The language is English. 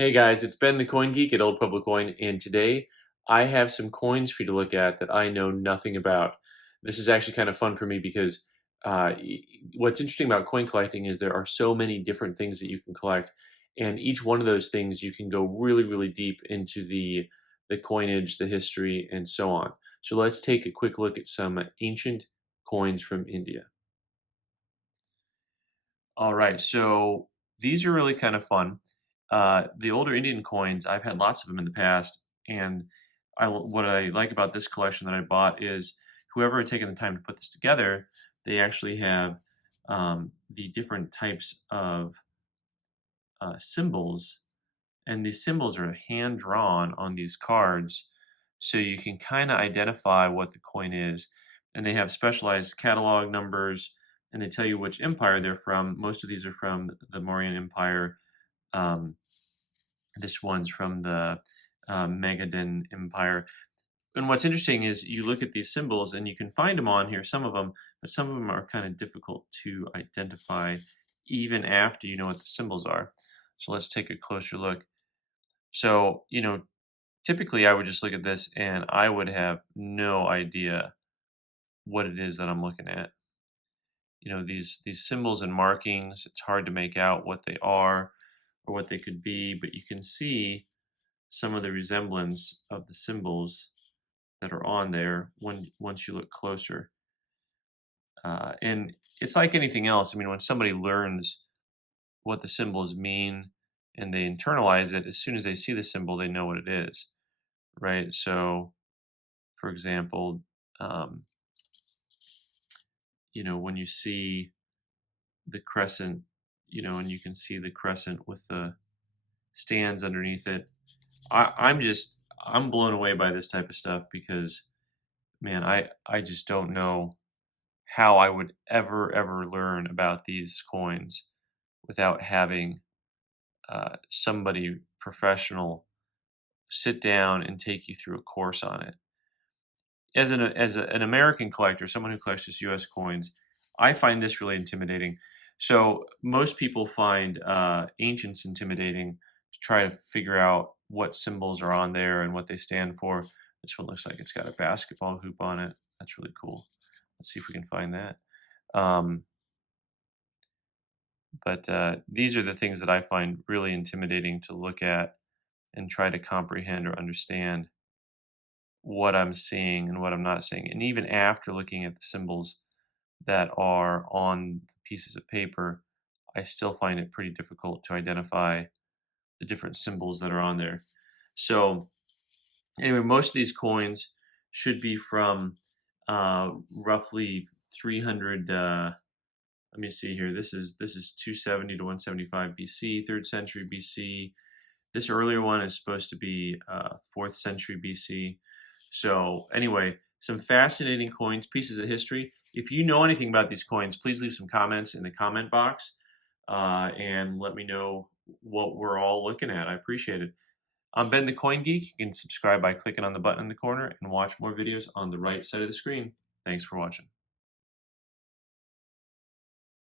Hey guys, it's Ben the Coin Geek at Old Pueblo Coin, and today I have some coins for you to look at that I know nothing about. This is actually kind of fun for me because what's interesting about coin collecting is there are so many different things that you can collect, and each one of those things you can go really, really deep into the coinage, the history, and so on. So let's take a quick look at some ancient coins from India. All right, so these are really kind of fun. The older Indian coins, I've had lots of them in the past, and what I like about this collection that I bought is whoever had taken the time to put this together, they actually have the different types of symbols, and these symbols are hand drawn on these cards, so you can kind of identify what the coin is. And they have specialized catalog numbers, and they tell you which empire they're from. Most of these are from the Mauryan Empire. Um, this one's from the Magadhan Empire. And what's interesting is you look at these symbols and you can find them on here, some of them, but some of them are kind of difficult to identify even after you know what the symbols are. So let's take a closer look. So, typically I would just look at this and I would have no idea what it is that I'm looking at. These symbols and markings, it's hard to make out what they are or what they could be, but you can see some of the resemblance of the symbols that are on there once you look closer. And it's like anything else. I mean, when somebody learns what the symbols mean and they internalize it, as soon as they see the symbol, they know what it is, right? So, for example, um, when you see the crescent, and you can see the crescent with the stands underneath it, I'm blown away by this type of stuff because, man, I just don't know how I would ever learn about these coins without having somebody professional sit down and take you through a course on it. As an American collector, someone who collects just U.S. coins, I find this really intimidating. So most people find ancients intimidating to try to figure out what symbols are on there and what they stand for. This one looks like it's got a basketball hoop on it. That's really cool. Let's see if we can find that. Um, but these are the things that I find really intimidating to look at and try to comprehend or understand what I'm seeing and what I'm not seeing. And even after looking at the symbols that are on pieces of paper, I still find it pretty difficult to identify the different symbols that are on there. So anyway, most of these coins should be from roughly 300. Let me see here. This is 270 to 175 BC, 3rd century BC. This earlier one is supposed to be 4th century BC. So anyway, some fascinating coins, pieces of history. If you know anything about these coins, please leave some comments in the comment box and let me know what we're all looking at. I appreciate it. I'm Ben the Coin Geek. You can subscribe by clicking on the button in the corner and watch more videos on the right side of the screen. Thanks for watching.